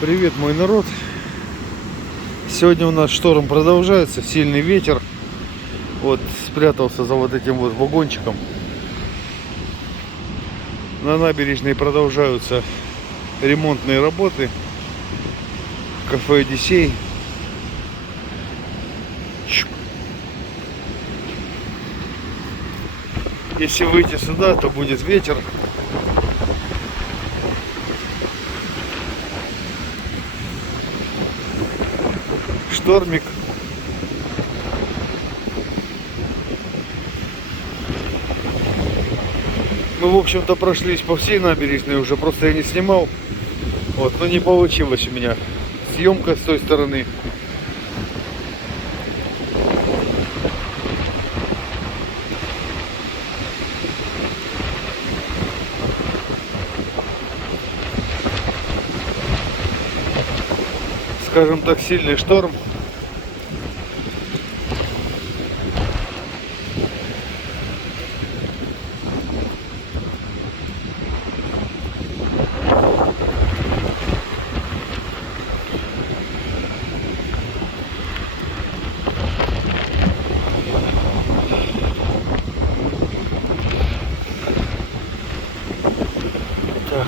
Привет, мой народ! Сегодня у нас шторм продолжается, сильный ветер. Вот спрятался за вот этим вот вагончиком. На набережной продолжаются ремонтные работы. Кафе Одиссей. Если выйти сюда, то будет ветер. Штормик. Мы, в общем-то, прошлись по всей набережной уже, просто я не снимал. Вот, но не получилось у меня съемка с той стороны. Скажем так, сильный шторм. Так.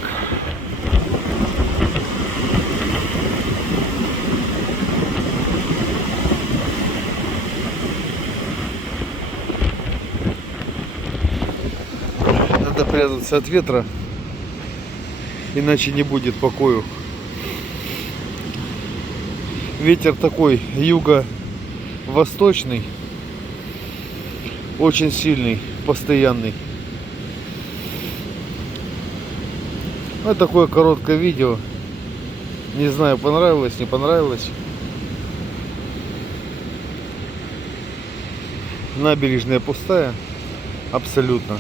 Надо прятаться от ветра, иначе не будет покою. Ветер такой юго-восточный, очень сильный, постоянный. Вот такое короткое видео. Не знаю, понравилось, не понравилось. Набережная пустая, абсолютно.